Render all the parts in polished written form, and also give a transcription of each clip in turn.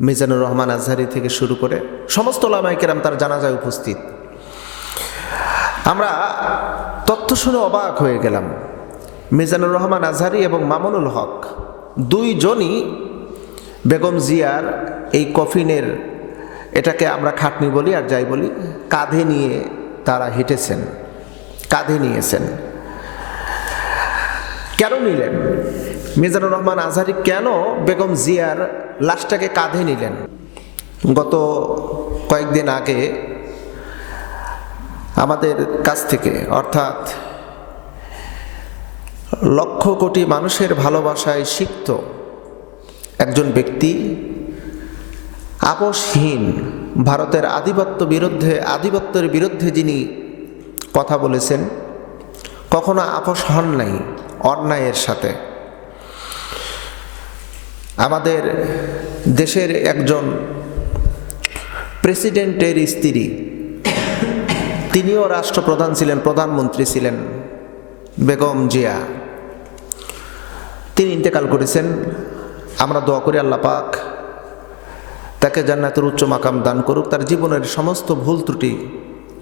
মিজানুর রহমান আজহারি থেকে শুরু করে সমস্ত ওলামায়ে কেরাম তার জানাজায় উপস্থিত। আমরা তথ্য শুনে অবাক হয়ে গেলাম। মিজানুর রহমান আজহারি এবং মামুনুল হক দুইজনই বেগম জিয়ার এই কফিনের, এটাকে আমরা খাটনি বলি আর যাই বলি, কাঁধে নিয়ে তারা হেঁটেছেন, কাঁধে নিয়েছেন। কেন নিলেন? মিজানুর রহমান আজহারি কেন বেগম জিয়ার লাশটাকে কাঁধে নিলেন? গত কয়েকদিন আগে আমাদের কাছ থেকে, অর্থাৎ লক্ষ কোটি মানুষের ভালোবাসায় সিক্ত একজন ব্যক্তি, আপোষহীন ভারতের আধিপত্যের বিরুদ্ধে যিনি কথা বলেছেন, কখনো আপোষ হন নাই অন্যায়ের সাথে। আমাদের দেশের একজন প্রেসিডেন্টের স্ত্রী, তিনিও রাষ্ট্রপ্রধান ছিলেন, প্রধানমন্ত্রী ছিলেন, বেগম জিয়া। তিনি ইন্তেকাল করেছেন। আমরা দোয়া করি আল্লাহ পাক তাকে জান্নাতের উচ্চ মাকাম দান করুক, তার জীবনের সমস্ত ভুল ত্রুটি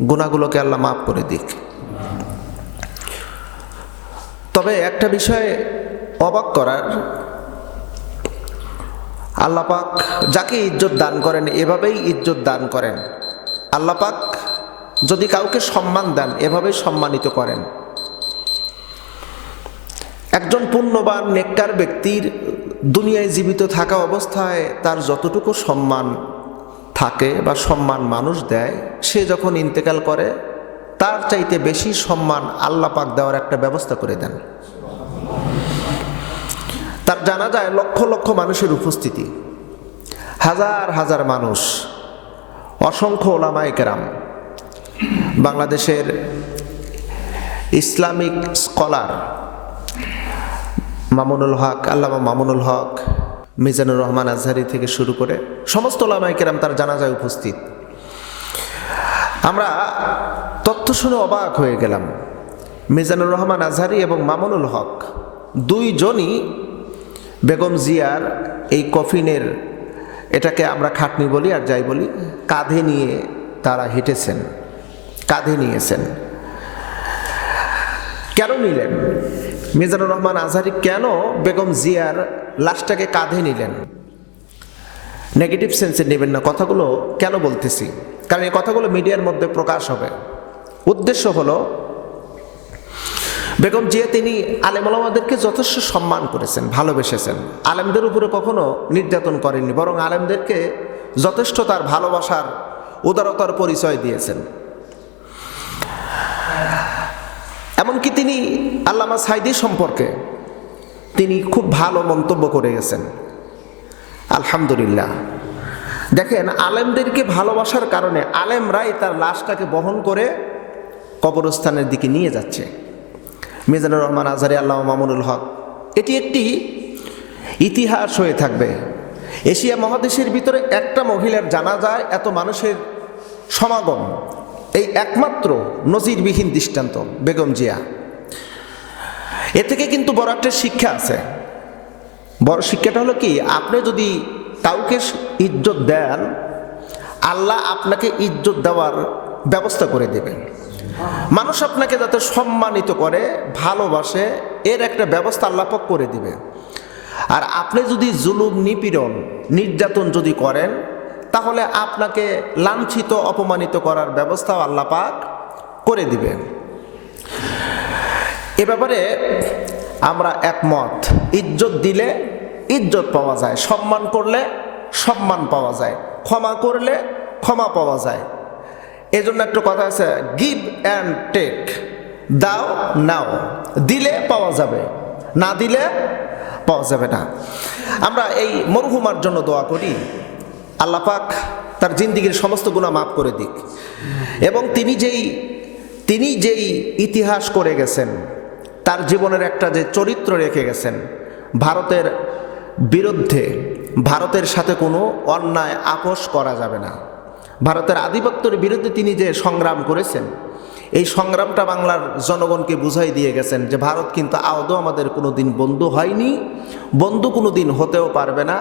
গুনাহগুলোকে আল্লাহ মাফ করে দিক। তবে একটা বিষয় অবাক করার, আল্লাহ পাক যাকে ইজ্জত দান করেন এভাবেই ইজ্জত দান করেন। আল্লাহ পাক যদি কাউকে সম্মান দেন এভাবেই সম্মানিত করেন। একজন পুণ্যবান নেককার ব্যক্তির দুনিয়ায় জীবিত থাকা অবস্থায় তার যতটুকু সম্মান থাকে বা সম্মান মানুষ দেয়, সে যখন ইন্তেকাল করে তার চাইতে বেশি সম্মান আল্লাহ পাক দেওয়ার একটা ব্যবস্থা করে দেন। তার জানাজায় লক্ষ লক্ষ মানুষের উপস্থিতি, হাজার হাজার মানুষ, অসংখ্য ওলামায়ে কেরাম, বাংলাদেশের ইসলামিক স্কলার মামুনুল হক, আল্লামা মামুনুল হক, মিজানুর রহমান আজহারি থেকে শুরু করে সমস্ত ওলামায়ে কেরাম তার জানাজায় উপস্থিত। আমরা তথ্য শুনে অবাক হয়ে গেলাম। মিজানুর রহমান আজহারি এবং মামুনুল হক দুইজনই বেগম জিয়ার এই কফিনের, এটাকে আমরা খাটনি বলি আর যাই বলি, কাঁধে নিয়ে তারা হেঁটেছেন, কাঁধে নিয়েছেন। কেন নিলেন? মিজানুর রহমান আজহারি কেন বেগম জিয়ার লাশটাকে কাঁধে নিলেন? নেগেটিভ সেন্সে নেবেন না, কথাগুলো কেন বলতেছি, কারণ এই কথাগুলো মিডিয়ার মধ্যে প্রকাশ হবে। উদ্দেশ্য হলো, বেগম জিয়া তিনি আলেম ওলামাদেরকে যথেষ্ট সম্মান করেছেন, ভালোবেসেছেন। আলেমদের উপরে কখনো নির্যাতন করেননি, বরং আলেমদেরকে যথেষ্ট তার ভালোবাসার, উদারতার পরিচয় দিয়েছেন। এমনকি তিনি আল্লামা সাইদি সম্পর্কে তিনি খুব ভালো মন্তব্য করে গেছেন। আলহামদুলিল্লাহ। দেখেন, আলেমদেরকে ভালোবাসার কারণে আলেমরাই তার লাশটাকে বহন করে কবরস্থানের দিকে নিয়ে যাচ্ছে। মিজানুর রহমান আজহারি, আল্লামা মামুনুল হক, এটি একটি ইতিহাস হয়ে থাকবে। এশিয়া মহাদেশের ভিতরে একটা মহিলার জানাজায় এত মানুষের সমাগম, এই একমাত্র নজিরবিহীন দৃষ্টান্ত বেগম জিয়া। এ থেকে কিন্তু বড় একটা শিক্ষা আছে। বড় শিক্ষাটা হলো কি, আপনি যদি কাউকে ইজ্জত দেন, আল্লাহ আপনাকে ইজ্জত দেওয়ার ব্যবস্থা করে দেবেন। মানুষ আপনাকে যাতে সম্মানিত করে, ভালোবাসে, এর একটা ব্যবস্থা আল্লাহ পাক করে দিবে। আর আপনি যদি জুলুম, নিপীড়ন, নির্যাতন যদি করেন, তাহলে আপনাকে লাঞ্ছিত, অপমানিত করার ব্যবস্থাও আল্লাহ পাক করে দিবেন। এ ব্যাপারে আমরা একমত। ইজ্জত দিলে ইজ্জত পাওয়া যায়, সম্মান করলে সম্মান পাওয়া যায়, ক্ষমা করলে ক্ষমা পাওয়া যায়। এজন্য একটা কথা আছে, গিভ অ্যান্ড টেক, দাও নাও, দিলে পাওয়া যাবে, না দিলে পাওয়া যাবে না। আমরা এই মরহুমার জন্য দোয়া করি, আল্লাহ পাক তার জিন্দিগির সমস্ত গুনাহ মাফ করে দিক, এবং তিনি যেই ইতিহাস করে গেছেন, তার জীবনের একটা যে চরিত্র রেখে গেছেন, ভারতের বিরুদ্ধে, ভারতের সাথে কোনো অন্যায় আপোষ করা যাবে না। ভারতের আধিপত্যের বিরুদ্ধে তিনি যে সংগ্রাম করেছেন, এই সংগ্রামটা বাংলার জনগণকে বুঝাই দিয়ে গেছেন যে ভারত কিন্তু আদৌ আমাদের কোনো দিন বন্ধু হয়নি, বন্ধু কোনো দিন হতেও পারবে না,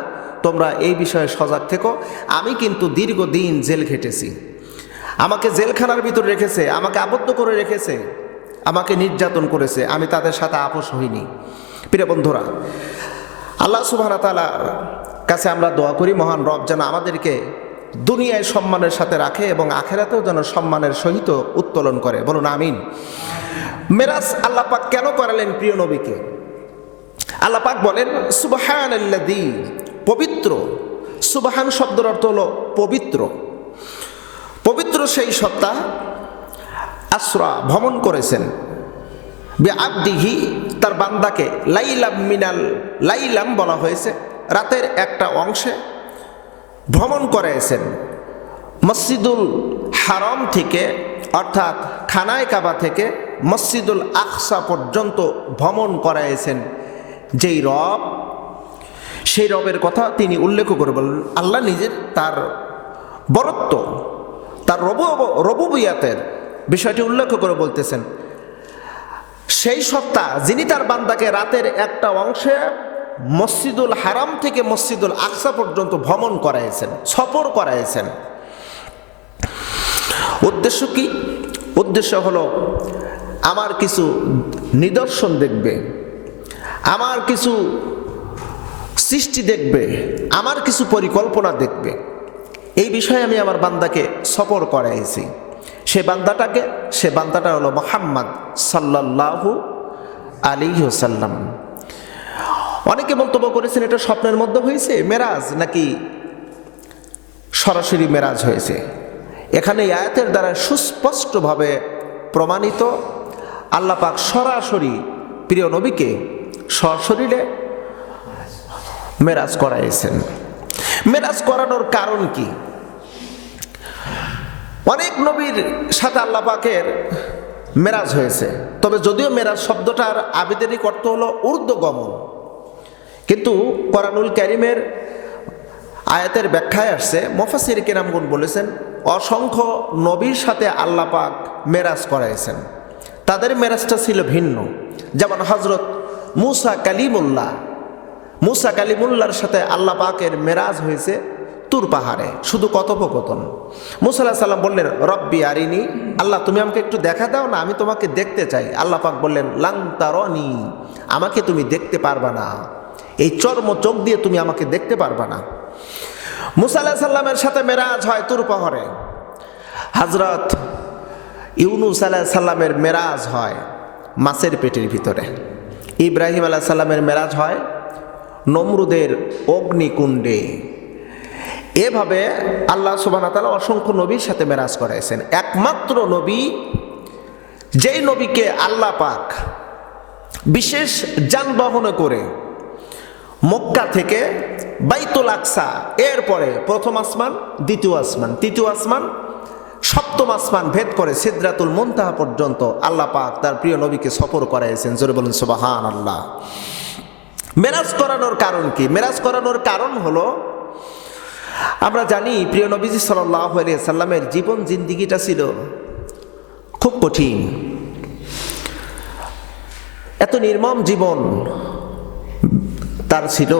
তোমরা এই বিষয়ে সজাগ থেকো। আমি কিন্তু দীর্ঘদিন জেল খেটেছি, আমাকে জেলখানার ভিতরে রেখেছে, আমাকে আবদ্ধ করে রেখেছে, আমাকে নির্যাতন করেছে, আমি তাদের সাথে আপোষ হইনি। প্রিয় বন্ধুরা, আল্লাহ সুবহানাহু ওয়া তাআলার কাছে আমরা দোয়া করি, মহান রব যেন আমাদেরকে দুনিয়ায় সম্মানের সাথে রাখে এবং আখেরাতেও যেন সম্মানের সহিত উত্তোলন করে। বলুন আমিন। মেরাজ আল্লাহ পাক কেন করালেন প্রিয় নবীকে? আল্লাহ পাক বলেন সুবহানাল্লাযী, পবিত্র। সুবহান শব্দের অর্থ হলো পবিত্র। পবিত্র সেই সত্তা আসরা, ভ্রমণ করেছেন, বিআবদিহি, তার বান্দাকে, লাইলাম মিনাল, লাইলাম বলা হয়েছে রাতের একটা অংশে ভ্রমণ করাইছেন মসজিদুল হারাম থেকে, অর্থাৎ খানায় কাবা থেকে মসজিদুল আকসা পর্যন্ত ভ্রমণ করাইছেন যেই রব, সেই রবের কথা তিনি উল্লেখ করে বলেন। আল্লাহ নিজের তার বরত্ব, তার রবুবিয়াতের বিষয়টি উল্লেখ করে বলতেছেন, সেই সত্তা যিনি তার বান্দাকে রাতের একটা অংশে মসজিদুল হারাম থেকে মসজিদুল আকসা পর্যন্ত ভ্রমণ করাইছেন, সফর করাইছেন। উদ্দেশ্য কি? উদ্দেশ্য হলো আমার কিছু নিদর্শন দেখবে, আমার কিছু সৃষ্টি দেখবে, আমার কিছু পরিকল্পনা দেখবে। এই বিষয়ে আমি আমার বান্দাকে সফর করাইছি। সে বান্দাটা হলো মুহাম্মদ সাল্লাল্লাহু আলাইহি ওয়াসাল্লাম। অনেকে মন্তব্য করেছেন এটা স্বপ্নের মধ্যে হয়েছে মেরাজ, নাকি সরাসরি মেরাজ হয়েছে। এখানে আয়াতের দ্বারা সুস্পষ্টভাবে প্রমাণিত, আল্লাহ পাক সরাসরি প্রিয় নবীকে সশরীরে মেরাজ করাইছেন। মেরাজ করানোর কারণ কি? অনেক নবীর সাথে আল্লাহ পাকের মেরাজ হয়েছে, তবে যদিও মেরাজ শব্দটার আবিধানিক অর্থ হলো ঊর্ধ্বগমন, কিন্তু কোরআনুল কারীমের আয়াতের ব্যাখ্যায় আসছে, মুফাসসির কিরামগণ বলেছেন অসংখ্য নবীর সাথে আল্লাহ পাক মেরাজ করাইছেন, তাদের মেরাজটা ছিল ভিন্ন। যেমন হযরত মুসা কালিমুল্লাহর সাথে আল্লাহ পাকের মেরাজ হয়েছে তুর পাহাড়ে, শুধু কথোপকথন। মুসা আলাইহিস সালাম বললেন রব্বি আরিনি, আল্লাহ তুমি আমাকে একটু দেখা দাও না, আমি তোমাকে দেখতে চাই। আল্লাহ পাক বললেন লাং তারানি, আমাকে তুমি দেখতে পারবা না, এই চর্ম চোখ দিয়ে তুমি আমাকে দেখতে পারবা না। মুসা আলাইহিস সালামের সাথে মেরাজ হয় তুর পাহাড়ে। হযরত ইউনূস আলাইহিস সালামের মেরাজ হয় মাছের পেটের ভিতরে। ইব্রাহিম আলাইহিস সালামের মেরাজ হয় নমরুদের অগ্নিকুণ্ডে। এভাবে আল্লাহ সুবহানাহু ওয়া তাআলা অসংখ্য নবীর সাথে মেরাজ করাইছেন। একমাত্র নবী, যেই নবীকে আল্লাহ পাক বিশেষ যানবাহনে করে মক্কা থেকে বাইতুল আকসা, এরপরে প্রথম আসমান, দ্বিতীয় আসমান, তৃতীয় আসমান, সপ্তম আসমান ভেদ করে সিদরাতুল মুনতাহা পর্যন্ত আল্লাহ পাক তার প্রিয় নবীকে সফর করাইছেন। জোরে বলুন সুবহানাল্লাহ। মেরাজ করানোর কারণ কি? মেরাজ করানোর কারণ হলো, আমরা জানি প্রিয় নবীজি সাল্লাল্লাহু আলাইহি সাল্লামের জীবন জিন্দিগিটা ছিল খুব কঠিন, এত নির্মম জীবন তার ছিল।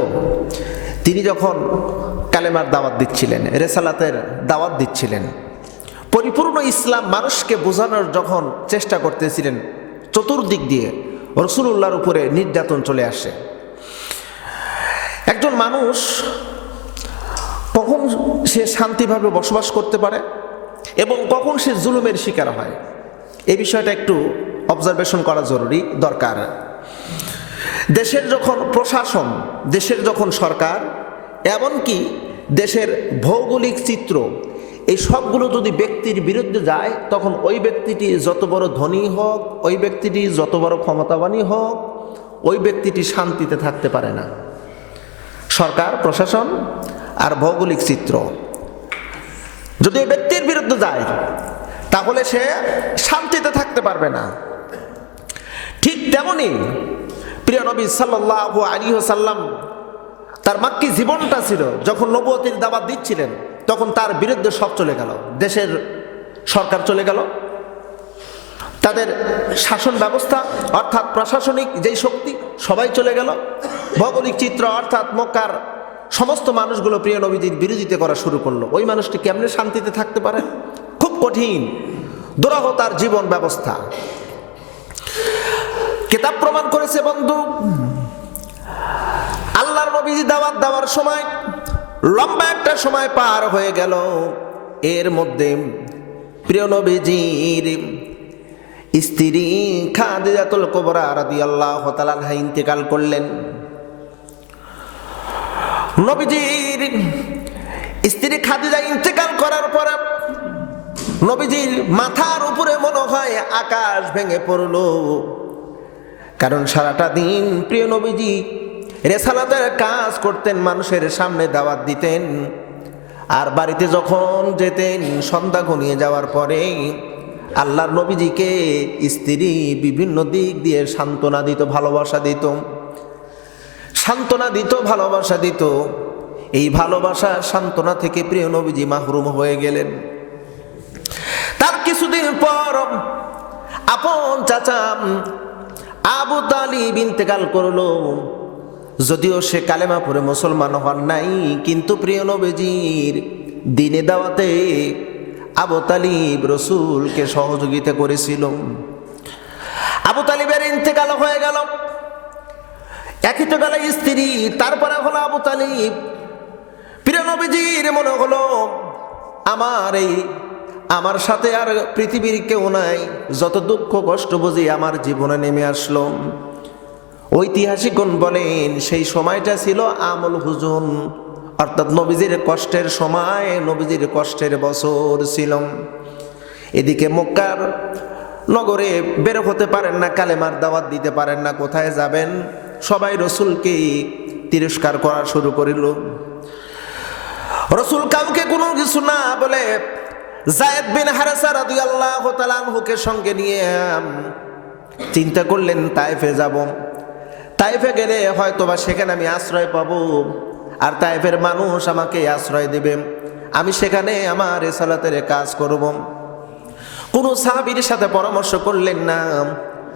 তিনি যখন কালেমার দাওয়াত দিচ্ছিলেন, রেসালাতের দাওয়াত দিচ্ছিলেন, পরিপূর্ণ ইসলাম মানুষকে বোঝানোর যখন চেষ্টা করতেছিলেন, চতুর্দিক দিয়ে রাসূলুল্লাহর উপরে নির্যাতন চলে আসে। একজন মানুষ কখন সে শান্তিভাবে বসবাস করতে পারে এবং কখন সে জুলুমের শিকার হয়, এই বিষয়টা একটু অবজারভেশন করা জরুরি, দরকার। দেশের যখন প্রশাসন, দেশের যখন সরকার, এমনকি দেশের ভৌগোলিক চিত্র, এই সবগুলো যদি ব্যক্তির বিরুদ্ধে যায়, তখন ওই ব্যক্তিটি যত বড় ধনী হোক, ওই ব্যক্তিটি যত বড় ক্ষমতাবানই হোক, ওই ব্যক্তিটি শান্তিতে থাকতে পারে না। সরকার, প্রশাসন আর ভৌগোলিক চিত্র যদি এই ব্যক্তির বিরুদ্ধে যায়, তাহলে সে শান্তিতে থাকতে পারবে না। ঠিক তেমনি প্রিয় নবী সাল্লাল্লাহু আলাইহি ওয়াসাল্লাম তার মাক্কি জীবনটা ছিল, যখন নবুয়তের দাওয়াত দিচ্ছিলেন, তখন তার বিরুদ্ধে সব চলে গেল। দেশের সরকার চলে গেল, তাদের শাসন ব্যবস্থা অর্থাৎ প্রশাসনিক যেই শক্তি সবাই চলে গেল, ভৌগোলিক চিত্র অর্থাৎ মক্কার সমস্ত মানুষগুলো প্রিয় নবীজির বিরোধিতা করা শুরু করলো। ওই মানুষটি কেমনে শান্তিতে থাকতে পারে? খুব কঠিন দুরূহ তার জীবন ব্যবস্থা। কিতাব প্রমাণ করেছে বন্ধু, আল্লাহর নবীজি দাওয়াত দেওয়ার সময় লম্বা একটা সময় পার হয়ে গেল। এর মধ্যে প্রিয় নবীজির স্ত্রী খাদিজাতুল কুবরা রাদিয়াল্লাহু তাআলা আনহা ইন্তেকাল করলেন। নবীজির স্ত্রী খাদিজা ইন্তেকাল করার পরে নবীজির মাথার উপরে মনে হয় আকাশ ভেঙে পড়ল। কারণ সারাটা দিন প্রিয় নবীজি রেসালাতের কাজ করতেন, মানুষের সামনে দাওয়াত দিতেন, আর বাড়িতে যখন যেতেন সন্ধ্যা ঘনিয়ে যাওয়ার পরে আল্লাহর নবীজিকে স্ত্রী বিভিন্ন দিক দিয়ে সান্ত্বনা দিত, ভালোবাসা দিত, সান্ত্বনা দিত, ভালোবাসা দিত। এই ভালোবাসা সান্ত্বনা থেকে প্রিয় নবীজি মাহরুম হয়ে গেলেন। তার কিছুদিন পর আপন চাচা আবু তালিব ইন্তেকাল করলো। যদিও সে কালেমা পড়ে মুসলমান হন নাই, কিন্তু প্রিয় নবীজির দ্বীনে দাওয়াতে আবু তালিব রাসূলকে সহযোগিতা করেছিল। আবু তালিবের ইন্তেকাল হয়ে গেল, একই তো গেল স্ত্রী, তারপরে হলো আবু তালিব। প্রিয় নবীজির মনে হলো আমার সাথে আর পৃথিবীর কেউ নাই, যত দুঃখ কষ্ট বুঝি আমার জীবনে নেমে আসলো। ঐতিহাসিকগণ বলেন সেই সময়টা ছিল আমল হুজুন, অর্থাৎ নবীজির কষ্টের সময়, নবীজির কষ্টের বছর ছিল। এদিকে মক্কার নগরে বের হতে পারেন না, কালেমার দাওয়াত দিতে পারেন না, কোথায় যাবেন? সবাই রসুলকে তিরস্কার করা শুরু করিল। রসুল কাউকে কোনো কিছু না বলে যায়েদ বিন হারেসা রাদিয়াল্লাহু তাআলা আনহুকে সঙ্গে নিয়ে চিন্তা করলেন তায়েফে যাব। তায়েফে গেলে হয়তোবা সেখানে আমি আশ্রয় পাবো, আর তায়েফের মানুষ আমাকে আশ্রয় দেবে, আমি সেখানে আমার রিসালাতের কাজ করব। কোনো সাহাবীর সাথে পরামর্শ করলেন না।